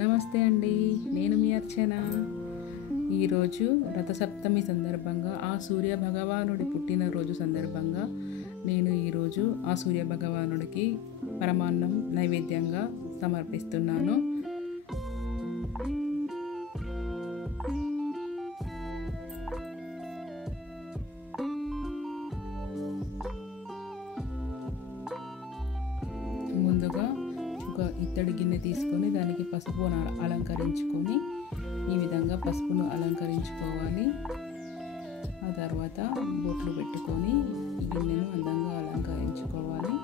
నమస్తే అండి, నేను మీ అర్చన. ఈరోజు రథసప్తమి సందర్భంగా ఆ సూర్య భగవానుడి పుట్టినరోజు సందర్భంగా నేను ఈరోజు ఆ సూర్య భగవానుడికి పరమాన్నం నైవేద్యంగా సమర్పిస్తున్నాను. ముందుగా ఒక ఇత్తడి గిన్నె తీసుకొని దానికి పసుపు అలంకరించుకొని ఈ విధంగా పసుపును అలంకరించుకోవాలి. ఆ తర్వాత బొట్లు పెట్టుకొని ఈ గిన్నెను అందంగా అలంకరించుకోవాలి.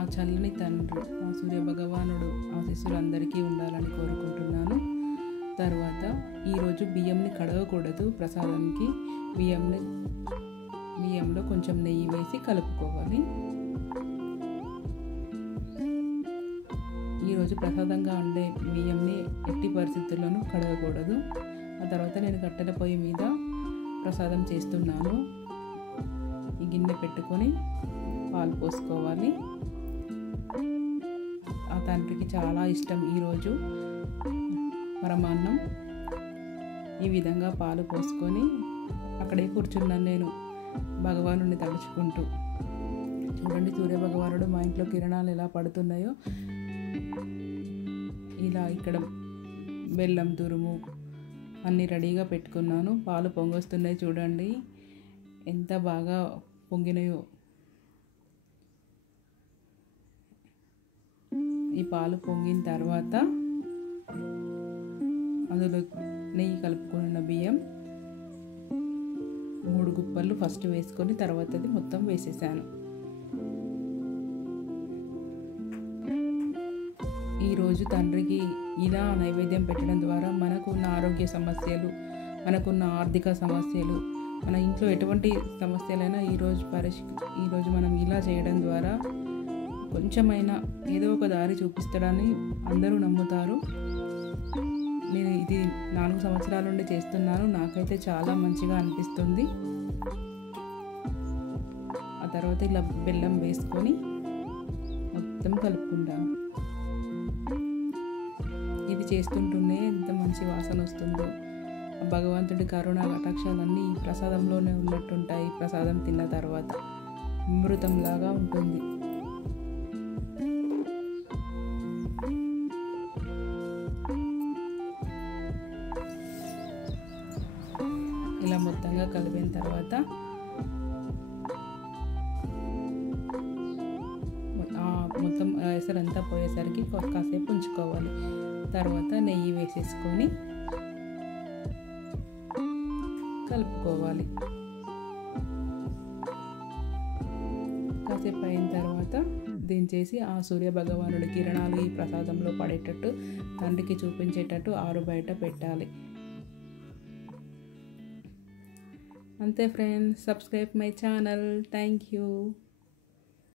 ఆ చల్లని తండ్రి ఆ సూర్య భగవానుడు ఆశీస్సులు అందరికీ ఉండాలని కోరుకుంటున్నాను. తర్వాత ఈరోజు బియ్యంని కడగకూడదు. ప్రసాదానికి బియ్యంలో కొంచెం నెయ్యి వేసి కలుపుకోవాలి. ఈరోజు ప్రసాదంగా ఉండే బియ్యంని ఎట్టి పరిస్థితుల్లోనూ కడగకూడదు. ఆ తర్వాత నేను కట్టెల పొయ్యి మీద ప్రసాదం చేస్తున్నాను. ఈ గిన్నె పెట్టుకొని పాలు పోసుకోవాలి. ఆ తండ్రికి చాలా ఇష్టం ఈరోజు పరమాన్నం. ఈ విధంగా పాలు పోసుకొని అక్కడే కూర్చున్నాను నేను భగవానుడిని తలుచుకుంటూ. చూడండి, సూర్య భగవానుడు మా ఇంట్లో కిరణాలు ఎలా పడుతున్నాయో. ఇలా ఇక్కడ బెల్లం తురుము అన్నీ రెడీగా పెట్టుకున్నాను. పాలు పొంగొస్తున్నాయి, చూడండి ఎంత బాగా పొంగినాయో. ఈ పాలు పొంగిన తర్వాత అందులో నెయ్యి కలుపుకున్న బియ్యం 3 గుప్పలు ఫస్ట్ వేసుకొని తర్వాతది మొత్తం వేసేసాను. ఈరోజు తండ్రికి ఇలా నైవేద్యం పెట్టడం ద్వారా మనకున్న ఆరోగ్య సమస్యలు, మనకున్న ఆర్థిక సమస్యలు, మన ఇంట్లో ఎటువంటి సమస్యలైనా ఈరోజు మనం ఇలా చేయడం ద్వారా కొంచెమైనా ఏదో ఒక దారి చూపిస్తాడని అందరూ నమ్ముతారు. నేను ఇది 4 సంవత్సరాల నుండి చేస్తున్నాను. నాకైతే చాలా మంచిగా అనిపిస్తుంది. ఆ తర్వాత ఇలా బెల్లం వేసుకొని మొత్తం కలుపుకుంటాను. ఇది చేస్తుంటూనే ఎంత మంచి వాసన వస్తుందో. భగవంతుడి కరుణ కటాక్షాలన్నీ ఈ ప్రసాదంలోనే ఉన్నట్టుంటాయి. ప్రసాదం తిన్న తర్వాత అమృతంలాగా ఉంటుంది. ఇలా మొత్తంగా కలిపిన తర్వాత మొత్తం ఎసరంతా పోయేసరికి కాసేపు ఉంచుకోవాలి. తర్వాత నెయ్యి వేసేసుకొని కలుపుకోవాలి. కాసేపు అయిన తర్వాత దించేసి ఆ సూర్య భగవానుడి కిరణాలు ఈ ప్రసాదంలో పడేటట్టు తండ్రికి చూపించేటట్టు ఆరు బయట పెట్టాలి. అంతే friends, subscribe my channel. Thank you.